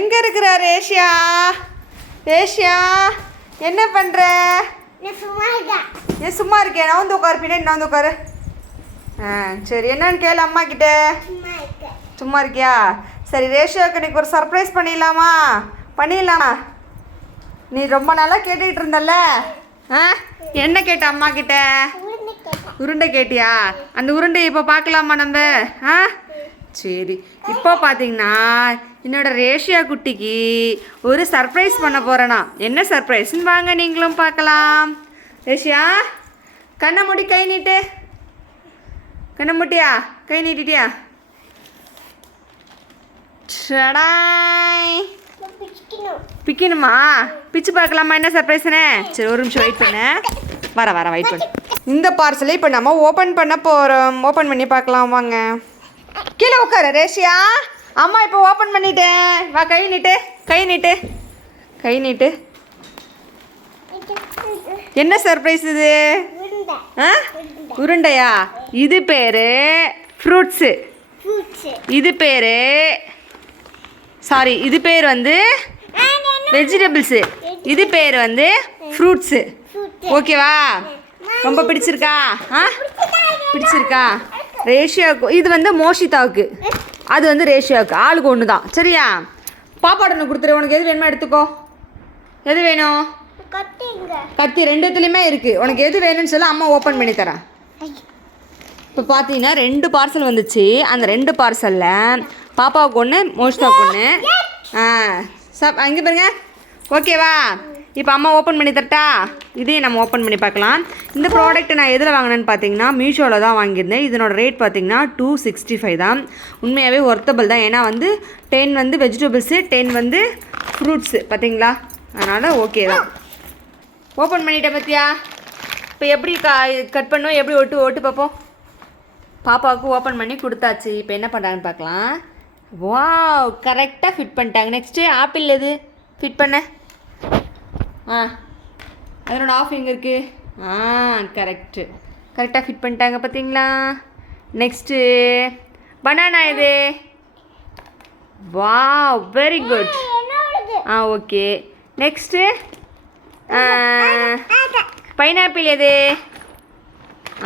எங்க இருக்கிற ரேஷ்யா? ரேஷ்யா என்ன பண்ற? ஏன் சும்மா இருக்கேன். நான் வந்து உட்காரு பின்னாடி நான் வந்து உட்காரு. ஆ சரி என்னன்னு கேளு அம்மா கிட்ட. சும்மா இருக்கியா? சரி ரேஷியாவுக்கு இன்னைக்கு ஒரு சர்ப்ரைஸ் பண்ணிடலாமா? பண்ணிடலாமா? நீ ரொம்ப நாளாக கேட்டுக்கிட்டு இருந்தல்ல? ஆ என்ன கேட்ட அம்மா கிட்ட? உருண்டை கேட்டியா? அந்த உருண்டை இப்போ பார்க்கலாமா நம்ம? ஆ சரி. இப்போ பார்த்தீங்கன்னா என்னோட ரேஷியா குட்டிக்கு ஒரு சர்ப்ரைஸ் பண்ண போகிறேனா என்ன சர்ப்ரைஸ்ன்னு வாங்க நீங்களும் பார்க்கலாம். ரேஷியா கண்ணை மூடி கை நீட்டு. கண்ணை மூட்டியா? கை நீட்டிட்டியா? சடாய் பிக்கணுமா? பிச்சு பார்க்கலாமா என்ன சர்ப்ரைஸ்னே? சரி ஒரு நிமிஷம் வெயிட் பண்ணு. வர வர வெயிட் பண்ணு. இந்த பார்சலை இப்போ நம்ம ஓப்பன் பண்ண போகிறோம் ஓப்பன் பண்ணி பார்க்கலாம் வாங்க. கீழே உட்கார ரேஷியா. அம்மா இப்போ ஓப்பன் பண்ணிட்டேன் வா கை நீட்டு கை நீட்டு கை நீட்டு. என்ன சர்ப்ரைஸ் இது? ஆ? உருண்டையா? இது பேர் ஃப்ரூட்ஸு இது பேர் சாரி இது பேர் வந்து வெஜிடபிள்ஸு இது பேர் வந்து ஃப்ரூட்ஸு ஃப்ரூட்ஸு ஓகேவா ரொம்ப பிடிச்சிருக்கா? ஆ? பிடிச்சிருக்கா ரேஷியாவுக்கு இது வந்து மோஷிதாவுக்கு. அது வந்து ரேஷியாவுக்கு ஆளுக்கு ஒன்று தான் சரியா? பாப்பாடு ஒன்று கொடுத்துரு. உனக்கு எது வேணுமோ எடுத்துக்கோ. எது வேணும்? கத்தி ரெண்டுத்துலேயுமே இருக்குது உனக்கு எது வேணும்னு சொல்லி அம்மா ஓப்பன் பண்ணி தரேன். இப்போ பார்த்தீங்கன்னா ரெண்டு பார்சல் வந்துச்சு. அந்த ரெண்டு பார்சலில் பாப்பாவுக்கு ஒன்று மோஷ்தாவுக்கு ஒன்று ஆ சப் அங்கே பாருங்க. ஓகேவா இப்போ அம்மா ஓப்பன் பண்ணி தரட்டா? இதையும் நம்ம ஓப்பன் பண்ணி பார்க்கலாம். இந்த ப்ராடக்ட் நான் எதில் வாங்கினேன்னு பார்த்தீங்கன்னா மீஷோவில் தான் வாங்கியிருந்தேன். இதனோட ரேட் பார்த்தீங்கன்னா டூ சிக்ஸ்டி ஃபைவ் தான். உண்மையாகவே ஒர்த்தபிள் தான். ஏன்னா வந்து டென் வந்து வெஜிடபிள்ஸு டென் வந்து ஃப்ரூட்ஸு பார்த்தீங்களா அதனால் ஓகே தான். ஓப்பன் பண்ணிட்டேன் பத்தியா? இப்போ எப்படி க கட் பண்ணோம்? எப்படி ஒட்டு ஓட்டு பார்ப்போம்? பாப்பாவுக்கு ஓப்பன் பண்ணி கொடுத்தாச்சு. இப்போ என்ன பண்ணுறாங்கன்னு பார்க்கலாம். வா கரெக்டாக ஃபிட் பண்ணிட்டாங்க. நெக்ஸ்ட்டு ஆப்பிள் எது? ஃபிட் பண்ண. ஆ. அதனோட ஆஃப் எங்கே இருக்குது ஆ கரெக்டு கரெக்டாக ஃபிட் பண்ணிட்டாங்க பார்த்தீங்களா நெக்ஸ்ட்டு பனானா இது. Wow very good ah okay next pineapple எது?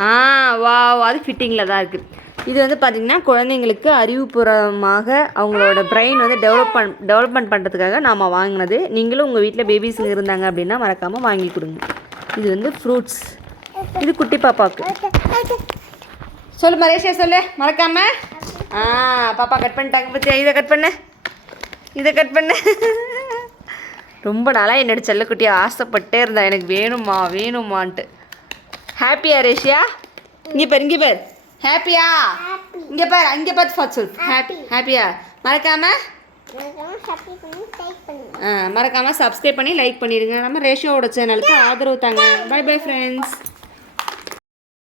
ஆ வாவ் அது ஃபிட்டிங்கில் தான் இருக்குது இது வந்து பார்த்திங்கன்னா குழந்தைங்களுக்கு அறிவுபூர்வமாக அவங்களோட பிரெயின் வந்து டெவலப் பண் டெவலப்மெண்ட் பண்ணுறதுக்காக நாம் வாங்கினது. நீங்களும் உங்கள் வீட்டில் பேபிஸில் இருந்தாங்க அப்படின்னா மறக்காமல் வாங்கி கொடுங்க. இது வந்து ஃப்ரூட்ஸ் இது குட்டி பாப்பாவுக்கு. சொல்லு மரேஷியா சொல்லு. மறக்காம. ஆ பாப்பா கட் பண்ணிட்டாங்க பத்தியா? இதை கட் பண்ணு. இதை கட் பண்ணு. ரொம்ப நாளாக என்னோட செல்லக்குட்டியை ஆசைப்பட்டே இருந்தா. எனக்கு வேணுமா வேணுமான்ட்டு. ஹாப்பியா ரேஷியா? இங்கே பேர் இங்கே பேர். ஹாப்பியா இங்கே பார் அங்கே பார்த்து பார்த்து சொல் ஹாப்பி ஹாப்பியா மறக்காம? நான் ஹாப்பி பண்ணி டைப் பண்ணுங்க. ஆ, மறக்காம சப்ஸ்கிரைப் பண்ணி லைக் பண்ணிடுங்க நம்ம ரேஷியோட சேனலுக்கு ஆதரவு தாங்க. By bye friends